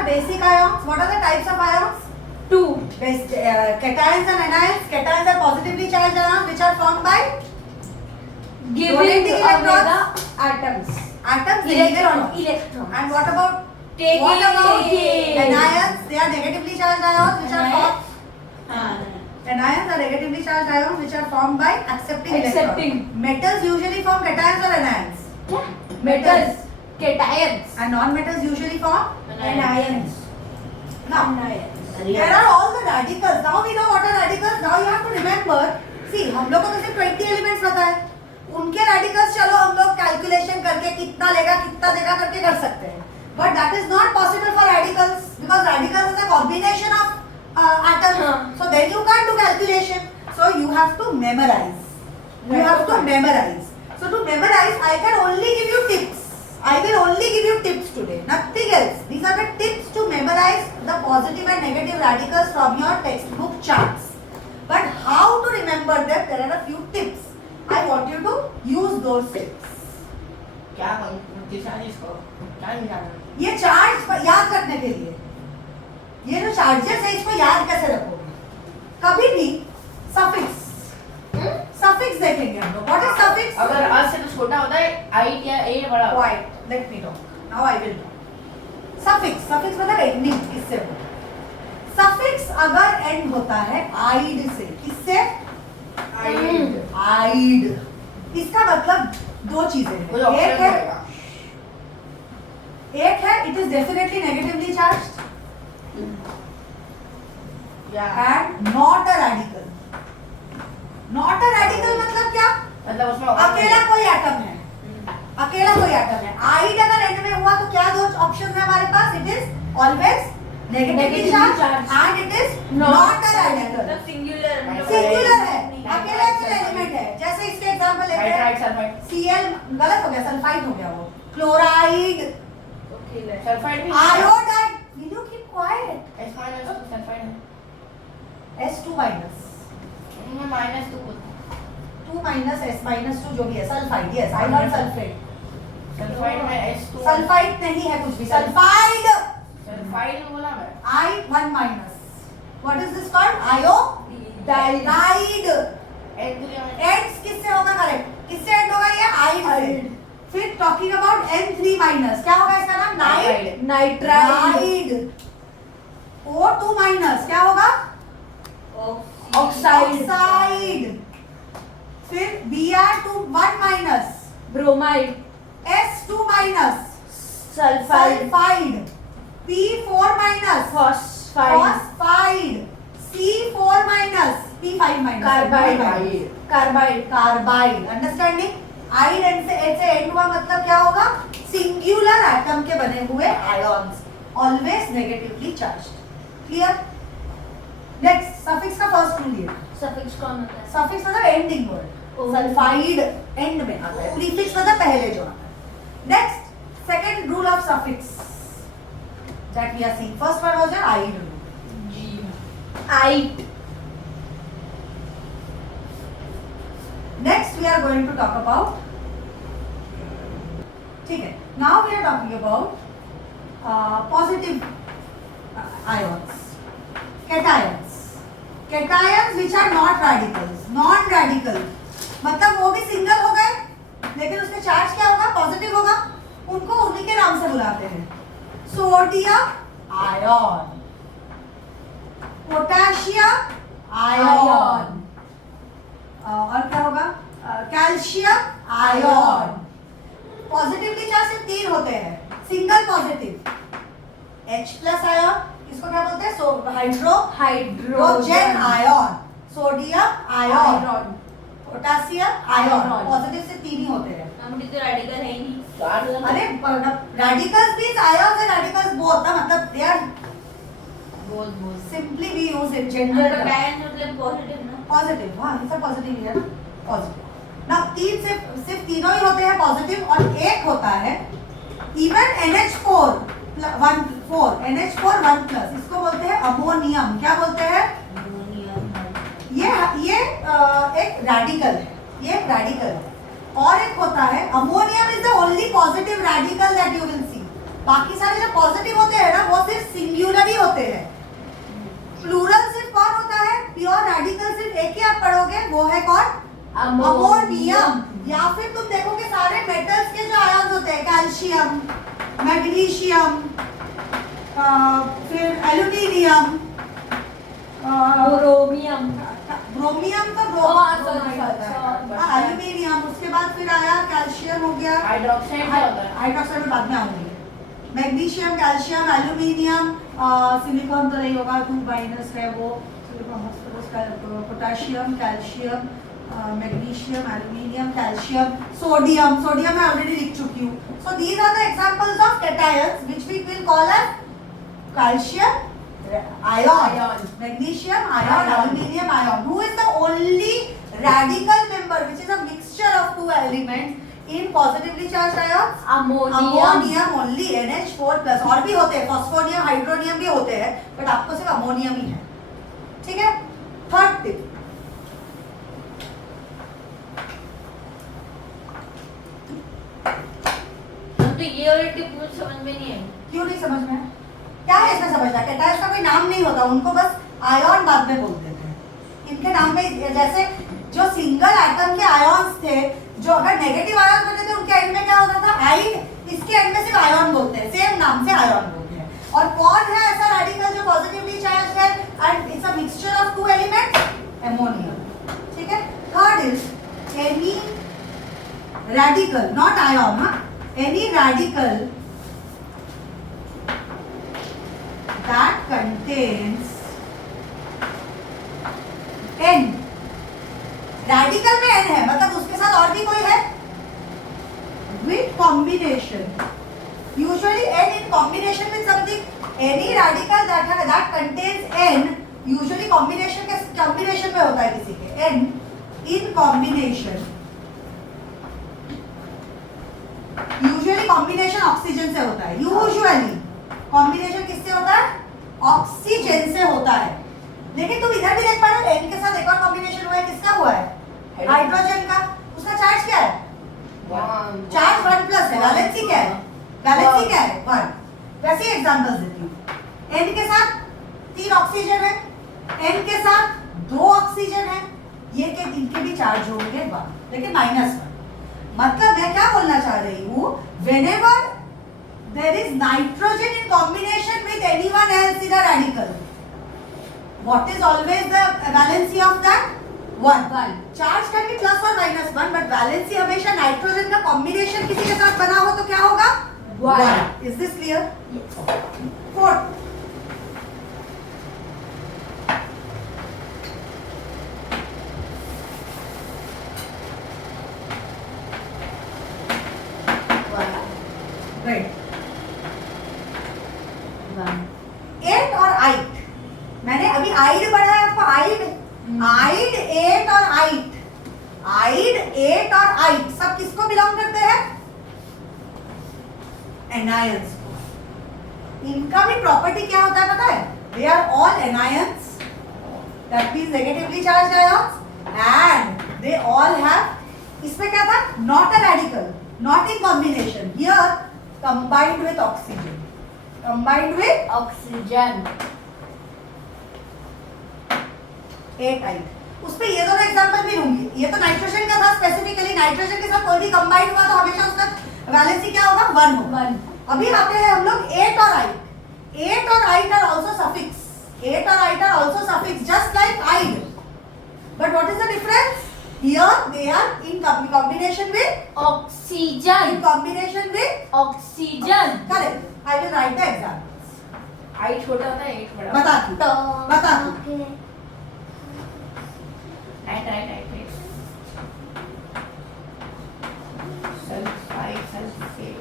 are basic ions. What are the types of ions? Two. Cations and anions. Cations are positively charged ions which are formed by Giving donating away electrons. the atoms. Atoms. Electrons. And what about Taking. anions? They are negatively charged ions which are formed. Anions are negatively charged ions which are formed by accepting electrons. Metals usually form cations or anions. Metals. Cations. And non-metals usually form Anions. Now, there are all the radicals. Now we know what are radicals. Now you have to remember. See, हम लोग को तो सिर्फ 20 elements पता है. उनके radicals चलो हम लोग कैलकुलेशन करके कितना लेगा कितना देगा करके कर सकते हैं. But that is not possible for radicals because radicals is a combination of atoms. So then you can't do calculation. So you have to memorize. You have to memorize. So to memorize, I can only give you tips. I will only give you tips today, nothing else. These are the tips to memorize the positive and negative radicals from your textbook charts. But how to remember them? There are a few tips. I want you to use those tips. क्या निशान इसको क्या निशान ये charge याद रखने के लिए, ये जो चार्जेस है इसको याद कैसे रखोगे? कभी भी सफिक्स देखेंगे हम लोग. What is suffix? अगर आज से तो छोटा होता है आई क्या ए बड़ा Wait, let me know. Now I will know. Suffix मतलब ending किससे होता है? Suffix अगर end होता है आइड से, किससे? आइड. इसका मतलब दो चीजें हैं. एक है it is definitely negatively charged and not a radical. Not a radical मतलब क्या? मतलब उसमें अकेला कोई एटम है. अकेला कोई एटम है. आइड अगर एंड में हुआ तो क्या दो ऑप्शन है हमारे पास? It is always negatively charge and it is not a radical. Singular है, अकेला एलिमेंट है. जैसे इसके एग्जांपल लेते हैं. Cl गलत हो गया, सल्फाइड हो गया वो. क्लोराइड, सल्फाइड भी iodide. Will you keep quiet? S minus sulphide है S2 माइनस में माइनस 2 माइनस S माइनस 2 जो भी है sulphide. Yes I heard sulphate. Sulphide में S2 सल्फाइड नहीं है कुछ भी. सल्फाइड बोला मैं I1 minus. What is this called? Iodide. Ends किससे होगा करेक्ट? किससे एंड होगा ये? आइड से. फिर टॉकिंग अबाउट N3 माइनस, क्या होगा इसका नाम? नाइट्राइड. O2 माइनस क्या होगा? ऑक्साइड. फिर Br1 minus bromide. S2 minus sulphide. P4 minus phosphide. C4 minus P5 minus carbide. Understanding? Ide end से एंड हुआ मतलब क्या होगा? सिंगुलर एटम के बने हुए ions, always negatively charged. Clear? Next suffix का फर्स्ट रूल ये. सफिक्स कौन होता है? सफिक्स मतलब एंडिंग वर्ड. सल्फाइड एंड में आता है. प्रीफिक्स मतलब पहले जो आता है. Next second rule of suffix that we are seeing. First one was your ide rule. Ite. Next we are going to talk about, ठीक है, now we are talking about positive ions, cations which are not radicals, non-radical. मतलब वो भी single हो गए लेकिन उसमें charge क्या होगा? पॉजिटिव होगा. उनको उन्हीं के नाम से बुलाते हैं. सोडियम आयन, पोटेशियम आयन, और क्या होगा? Calcium ion. पॉजिटिवली चार्ज सिर्फ 3 होते हैं. सिंगल पॉजिटिव H+ आयन, इसको क्या बोलते हैं? Hydrogen ion, sodium ion, potassium ion. Positive सिर्फ 3 ही होते हैं. हम तो रेडिकल है ही नहीं. अरे radicals means ions and radicals both ना, मतलब they are simply we use in general. मतलब पॉजिटिव ना. पॉजिटिव, हाँ ये सब पॉजिटिव ही है. पॉजिटिव ना. सिर्फ तीनों ही होते हैं पॉजिटिव और एक होता है इवन NH4 1 प्लस. इसको बोलते हैं अमोनियम. क्या बोलते हैं? ये एक रेडिकल है. ये एक रेडिकल है. और एक होता है ammonium is the only positive radical that you will see. बाकी सारे जो पॉजिटिव होते हैं ना वो सिर्फ अमोनियम। या फिर तुम देखोगे सारे मेटल्स के जो आयन्स होते हैं, कैल्शियम, मैग्नीशियम, फिर एल्यूमिनियम, ब्रोमियम। ब्रोमियम तो एल्यूमिनियम, उसके बाद फिर आया कैल्शियम हो गया, हाइड्रोक्साइड क्या होता है? हाइड्रोक्साइड में बाद में आऊंगी। मैग्नीशियम, कैल्शियम, एल्यूमिनियम, सिलिकॉन तो नहीं होगा, 2 माइनस है वो, potassium, calcium, magnesium, aluminium, calcium, sodium. Sodium मैं ऑलरेडी लिख चुकी हूँ। So these are the examples of cations which we will call as calcium ion, magnesium ion, aluminium ion. Who is the only radical member which is a mixture of 2 elements in positively charged ions? Ammonium only, NH4 plus. और भी होते हैं, phosphonium, hydronium भी होते हैं, but आपको सिर्फ ammonium ही है। ठीक है। थर्ड टिप, तो ये वाली टिप मुझे समझ में नहीं है। क्यों नहीं समझ में? क्या है इसमें समझना? कैटायंस का कोई नाम नहीं होता, उनको बस आयन बाद में बोल देते हैं। इनके नाम में जैसे जो सिंगल एटम के आयन्स थे, जो अगर नेगेटिव आयन होते थे उनके एंड में क्या होता था? आइड। इसके एंड में सिर्फ आयन बोलते हैं, सेम नाम से आयन बोलते हैं। और कौन है ऐसा रेडिकल जो पॉजिटिवली चार्ज्ड है and it's a mixture of 2 elements? Ammonium. ठीक है। Third is any radical, not ion, हाँ, any radical that contains N. Radical में N है, मतलब उसके साथ और भी कोई है? With combination, usually N in combination with something. Any radical that contains N, usually combination में होता है किसी के। N in combination, usually combination oxygen से होता है। Usually कॉम्बिनेशन किससे होता है? ऑक्सीजन से होता है। लेकिन तुम इधर भी देख पा रहे हो, एन के साथ एक और कॉम्बिनेशन हुआ है, किसका हुआ है? हाइड्रोजन का। उसका चार्ज क्या है? चार्ज 1 प्लस है। वैलेंसी क्या है? वैलेंसी क्या है? 1। वैसे ही एग्जांपल्स देती हूँ। एन के साथ 3 ऑक्सीजन है, एन के साथ 2 ऑक्सीजन है, ये के इनके भी चार्ज होंगे 1, लेकिन -1। मतलब मैं क्या बोलना चाह रही हूँ? whenever there is nitrogen in combination with anyone else in a radical, what is always the valency of that? 1. Charge can be plus or minus 1, but valency हमेशा नाइट्रोजन का combination किसी के साथ बना हो तो क्या होगा? 1. Is this clear? Yes. 4th, right. 8 और 8, मैंने अभी आइड पढ़ा है आपको। आइड, 8 और 8 सब किसको बिलोंग करते हैं? एनायंस को। इनका भी प्रॉपर्टी क्या होता है पता है? They are all anions, that means negatively charged ions, and they all have, इसमें क्या था? Not a radical, not in combination, here combined with oxygen, combined with oxygen. 8 ide. उसपे ये दोनों एग्जांपल भी लूंगी। ये तो नाइट्रोजन का था, स्पेसिफिकली नाइट्रोजन के साथ कोई भी कंबाइंड हुआ तो हमेशा उसका वैलेंसी क्या होगा? 1 होगा। अभी आते हैं हम लोग 8 और 8। 8 और 8 आर आल्सो सफिक्स, 8 और 8 are also suffix just like ide, but what is the difference? Here they are in combination with oxygen. in combination with oxygen. correct. I will write the examples. आई छोटा होता है, 8 बड़ा। बताती तो बताती right. Sulphide, sulphate.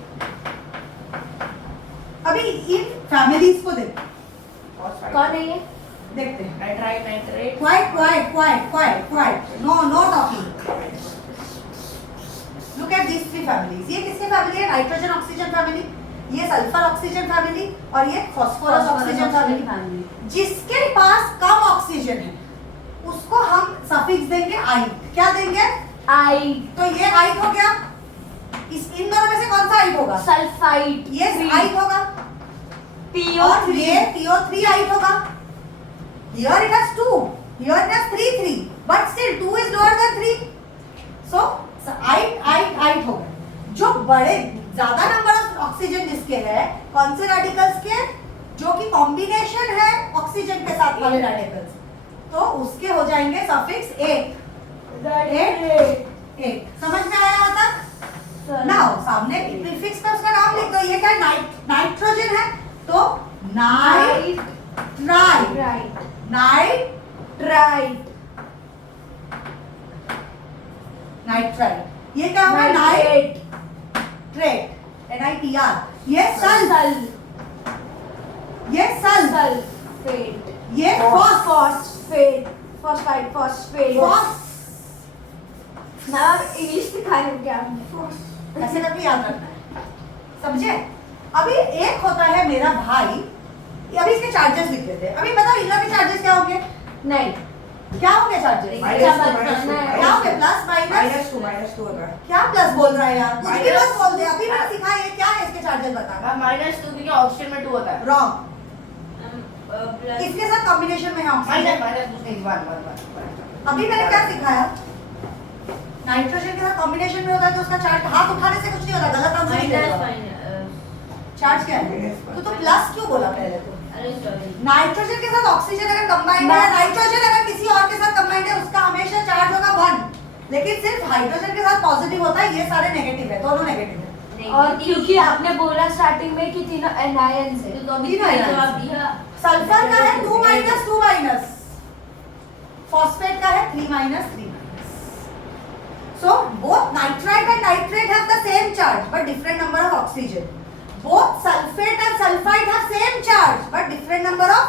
अभी इन families को देखो, फॉस्फाइड। कौन है ये? देखते हैं। Nitrite, nitrate. Quiet. No talking. Look at these 3 families. ये किसकी फैमिली है? नाइट्रोजन ऑक्सीजन फैमिली, ये सल्फर ऑक्सीजन फैमिली, और ये फॉस्फोरस ऑक्सीजन फैमिली। जिसके पास कम ऑक्सीजन है उसको हम सफिक्स देंगे आइड। क्या देंगे? आइड। तो ये आइड हो गया। इन दोनों में से कौन सा आइड होगा? सल्फाइड। ये आइड होगा, और PO3। ये PO3 आइड होगा। Here it has 2, here it has 3, but still 2 is lower than 3. सो आइट हो गए। जो बड़े ज्यादा नंबर ऑफ ऑक्सीजन जिसके है, कौन से रेडिकल्स के, जो कि कॉम्बिनेशन है ऑक्सीजन के साथ वाले रेडिकल्स, तो उसके हो जाएंगे सफिक्स 8। समझ में आया यहाँ तक? नाउ सामने प्रीफिक्स पे उसका नाम लिख दो। ये क्या है? नाइट्रोजन है, तो नाइट्राइट। नाइट्राइट। ये क्या होगा? नाइट्रेट। NITR। ये सल। ये सल। ये फॉस्फेट। इंग्लिश सिखाए क्या हमने? ऐसे करके याद रखना है, समझे? अभी एक होता है मेरा भाई, अभी इसके चार्जेस लिख देते हैं। अभी बताओ इन लोग के चार्जेस क्या होंगे? नहीं, क्या होंगे चार्जेस? क्या होंगे? प्लस माइनस -2 होगा। क्या प्लस बोल रहा है यार? कुछ भी Minus- बस बोल दे। अभी मैंने सिखाया ये क्या है, इसके चार्जेस बता। -2 क्योंकि ऑप्शन में 2 होता है। रॉन्ग। इसके साथ कॉम्बिनेशन में है ऑक्सीजन। अभी मैंने क्या सिखाया? नाइट्रोजन के साथ कॉम्बिनेशन में होता है तो उसका चार्ज हाथ उठाने से कुछ नहीं होता। गलत आंसर नहीं देगा। चार्ज क्या है? तो प्लस क्यों बोला पहले? तो नाइट्रोजन के साथ ऑक्सीजन अगर कंबाइंड है, नाइट्रोजन अगर किसी और के साथ कंबाइंड है, उसका हमेशा चार्ज होगा 1। लेकिन सिर्फ हाइड्रोजन के साथ पॉजिटिव होता है, ये सारे नेगेटिव है, दोनों नेगेटिव है। और क्योंकि आपने बोला स्टार्टिंग में कि तीनों एनायंस है, सल्फर का है 2 -2 फॉस्फेट का है 3 -3 So both nitrite and nitrate have the same charge but different number of oxygen. Both sulfate and sulfite have same charge but different number of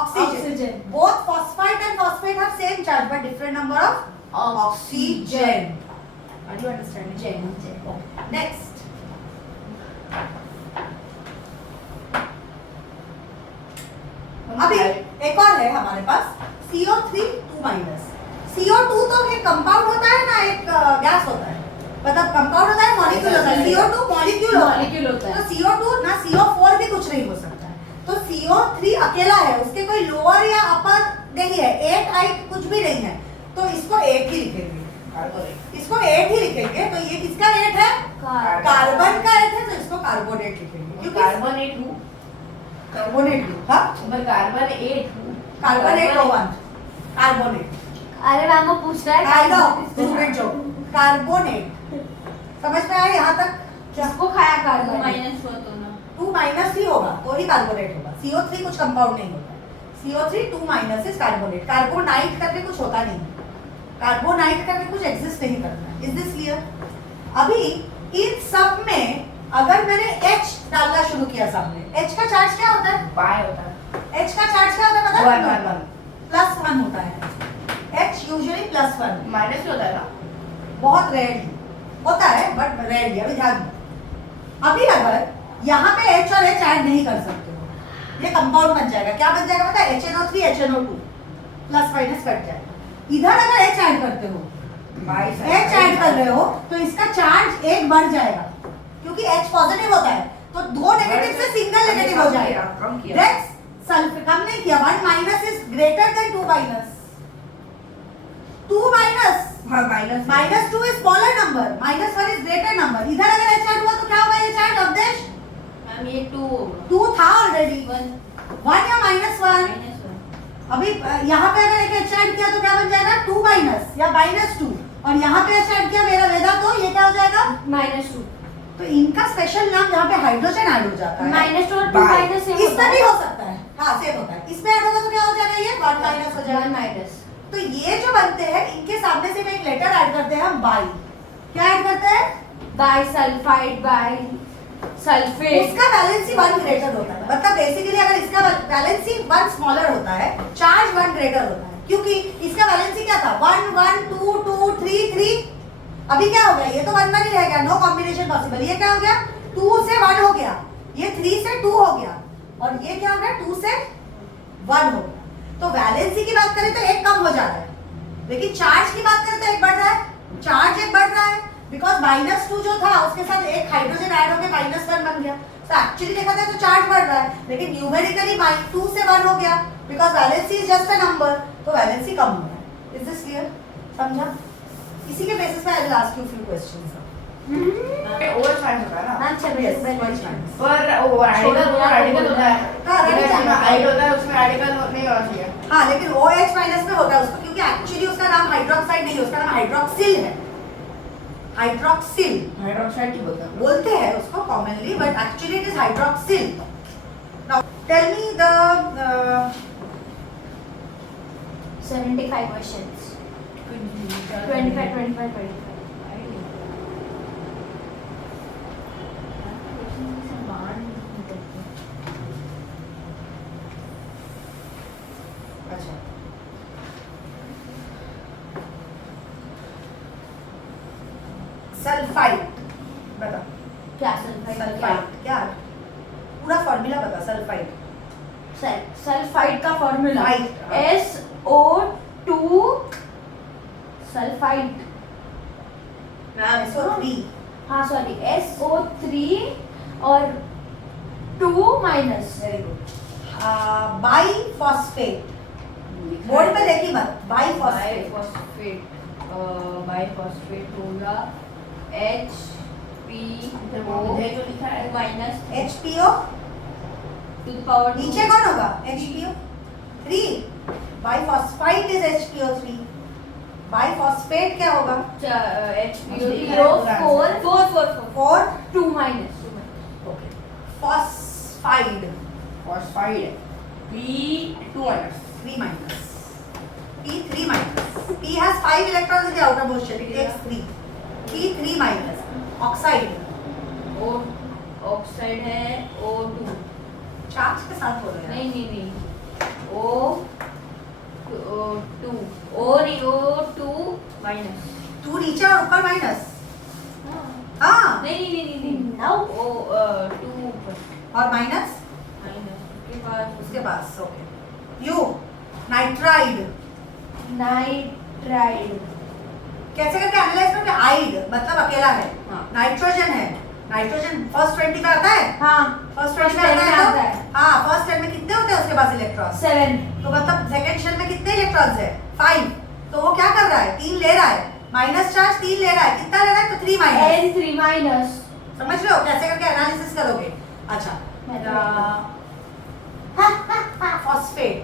oxygen. Both phosphite and phosphate have same charge but different number of oxygen. Are you understanding? Okay. Next. अभी एक और है हमारे पास CO3 2 CO2 तो एक compound होता है ना, एक गैस होता है, मतलब कंपाउंड होता है, मॉलिक्यूल होता है। CO2 मॉलिक्यूल होता है। तो CO2 ना CO4 भी कुछ नहीं हो सकता है। तो CO3 अकेला है, उसके कोई लोअर या अपर नहीं है, 8 8 कुछ भी नहीं है, तो इसको 8 ही लिखेंगे। इसको 8 ही लिखेंगे। तो ये किसका 8 है? कार्बन का 8 है, तो इसको कार्बोनेट लिखेंगे। क्योंकि कार्बोनेट कार्बोनेट O1 कार्बोनेट। अरे मैम वो पूछ रहा है स्टूडेंट जो कार्बोनेट, समझ में आया यहाँ तक? किसको खाया कार्बन? -2 ही होगा तो ही कार्बोनेट होगा। CO3 कुछ कंपाउंड नहीं होता। CO3 2 is carbonate. कार्बोनाइट करके कुछ होता नहीं, कार्बोनाइट करके कुछ एग्जिस्ट नहीं करता। Is this clear? अभी इन सब में अगर मैंने H डालना शुरू किया सामने, H का चार्ज क्या होता है? बाय होता है। H का चार्ज क्या होता है पता है? 1 +1 होता है। H यूजुअली +1 माइनस होता है ना, बहुत रेयरली होता है बट रेयरली। अभी ध्यान दो, अभी अगर यहाँ पे H और H ऐड नहीं कर सकते हो, ये कंपाउंड बन जाएगा। क्या बन जाएगा पता है? HNO3 HNO2 +- कट जाएगा। इधर अगर H ऐड करते हो, H ऐड कर रहे हो तो इसका चार्ज 1 बढ़ जाएगा क्योंकि H पॉजिटिव होता है, तो 2 नेगेटिव से सिंगल नेगेटिव हो जाएगा। Next, सल्फर कम नहीं किया, 1 is greater than 2 -2 is smaller number, -1 is greater number. इधर अगर H ऐड हुआ तो क्या होगा? ये चार्ज अवदेश मैम ये 2 था ऑलरेडी, 1 या -1। अभी यहाँ पे अगर एक H ऐड किया तो क्या बन जाएगा? 2 या -2, और यहाँ पे H ऐड किया मेरा वेदा, तो ये क्या हो जाएगा? -2। तो इनका स्पेशल नाम जहाँ पे हाइड्रोजन ऐड हो जाता है, -2 और 2 सेम इसमें भी हो सकता है। हाँ सेम होता है। इसमें ऐड होगा तो क्या हो जाएगा? ये 1 हो जाएगा। 1 तो ये जो बनते हैं इनके सामने से भी एक लेटर ऐड करते हैं हम, बाई। क्या ऐड करते हैं? Disulphide by sulphate. उसका वैलेंसी 1 ग्रेटर होता है। मतलब बेसिकली अगर इसका वैलेंसी 1 स्मॉलर होता है, चार्ज 1 ग्रेटर होता है, क्योंकि इसका वैलेंसी क्या था? 1 1 2 2 3 3। अभी क्या हो गया? ये तो 1 ही रह गया, नो कॉम्बिनेशन पॉसिबल। ये क्या हो गया? 2 से 1 हो गया, ये 3 से 2 हो गया, और ये क्या हो गया? 2 से 1 हो गया। तो वैलेंसी की बात करें तो 1 कम हो जा रहा है, लेकिन चार्ज की बात करें तो 1 बढ़ रहा है। चार्ज 1 बढ़ रहा है बिकॉज -2 जो था उसके साथ एक हाइड्रोजन ऐड होकर -1 बन गया। तो एक्चुअली देखा जाए तो चार्ज बढ़ रहा है, लेकिन न्यूमेरिकली 2 से 1 हो गया because valency is just a number, तो वैलेंसी कम हो रहा है। Is this clear? समझा? इसी के बेसिस पे I will ask you few questions. Over science होता है ना। मैम चलो Yes, मैं OH minus। पर वो रेडिकल होता है। हाँ, radical जिसमें हाइट होता है उसमें रेडिकल नहीं होना चाहिए। हाँ, लेकिन OH माइनस में होता है उसका, क्योंकि एक्चुअली उसका नाम हाइड्रोक्साइड नहीं है, उसका नाम हाइड्रोक्सिल है। हाइड्रोक्सिल हाइड्रोक्साइड क्यों बोलते हैं? बोलते हैं उसको commonly, but actually it is hydroxyl. Now tell me the 75 questions. 25. अच्छा, सल्फाइड बता। क्या सल्फाइड? सल्फाइड क्या पूरा फॉर्मूला बता। सल्फाइड सल्फाइड का formula Right. SO2 sulphide. SO3 हाँ सॉरी SO3 और 2 minus. Very good. Biphosphate board पे देखी मत। बाईफॉस्फेट बाईफॉस्फेट होगा HPO मुझे जो लिखा है minus HPO to the power नीचे कौन होगा? HPO3। बाईफॉस्फाइड is HPO3। बाईफॉस्फेट क्या होगा? HPO 4 2 minus okay, phosphide phosphide P2 minus 3 minus P3 minus P has 5 electrons in the outermost shell, it takes 3 P3 minus oxide O oxide है O2 charge के साथ हो रहा है। नहीं O2 और O2 माइनस 2 नीचे और ऊपर माइनस। हाँ, नहीं नाउ O2 ऊपर और माइनस माइनस उसके पास। ओके, यू नाइट्राइड नाइट्राइड कैसे करके एनालाइज करते हैं? आइड मतलब अकेला है। हाँ। नाइट्रोजन है, नाइट्रोजन फर्स्ट 20 में आता है। हाँ फर्स्ट First 20 में 10 में आता आता है है। तो हाँ, फर्स्ट 10 में कितने होते हैं उसके पास इलेक्ट्रॉन्स? 7 तो मतलब सेकंड शेल में कितने इलेक्ट्रॉन्स है? 5। तो वो क्या कर रहा है? 3 ले रहा है, माइनस चार्ज 3 ले रहा है। कितना ले रहा है? तो 3 माइनस। N3 माइनस समझ रहे हो कैसे करके एनालिसिस करोगे? अच्छा, फॉस्फेट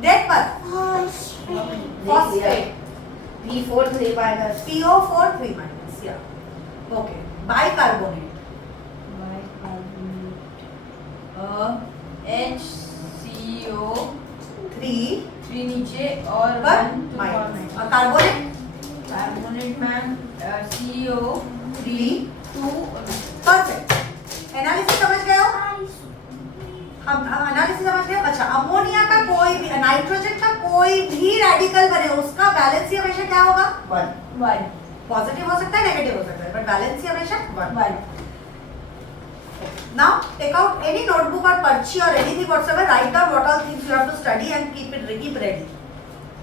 देख मत। Phosphate P4 3 minus PO4 3 minus या ओके। बाइकार्बोनेट HCO 3 नीचे और पर 1 to माइनस और carbonate carbonate ma'am CO3 2 perfect. Analysis समझ गए हो? हम एनालिसिस समझ गए। अच्छा, अमोनिया का कोई भी, नाइट्रोजन का कोई भी रेडिकल बने उसका वैलेंसी हमेशा क्या होगा? 1। पॉजिटिव हो सकता है, नेगेटिव हो सकता है, बट वैलेंसी हमेशा 1। Now take out any notebook or पर्ची or anything whatsoever, write down what all things you have to study and keep ready.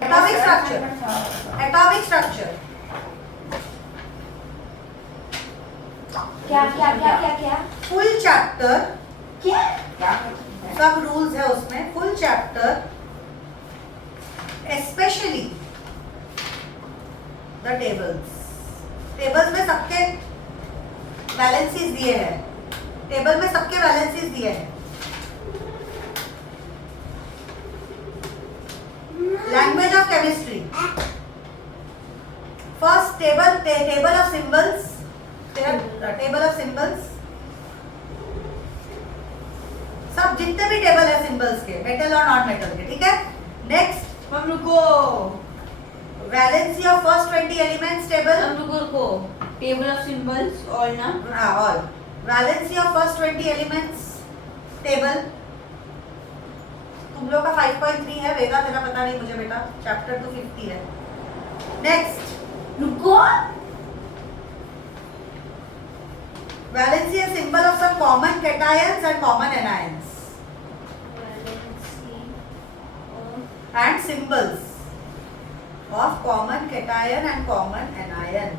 Atomic structure. Atomic structure. क्या Full chapter. क्या सब rules है उसमें. Full chapter. Especially the tables. Tables में सबके valencies दिए हैं. टेबल में सबके वैलेंसीज दिए हैं. Language of chemistry. First table of symbols. Table of symbols सब जितने भी टेबल है सिंबल्स के, मेटल और नॉन मेटल के, ठीक है. नेक्स्ट हम लोग को valency of first 20 elements table. हम लोगों को टेबल ऑफ सिंबल्स और ना all valency of first 20 elements table. तुम लोग का 5.3 है. वेगा तेरा पता नहीं मुझे बेटा. चैप्टर 250 है. नेक्स्ट रुको valency and symbol of some common cations and common anions and symbols of common cation and common anion.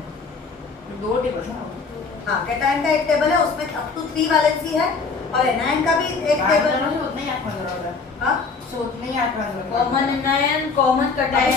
2 table है. हाँ, कैटायन का एक टेबल है, उसमें अप टू 3 वैलेंसी है, और एनायन का भी एक टेबल. उतना ही याद कर रहा है. हाँ, उतना ही याद कर रहा है. Common anion common cation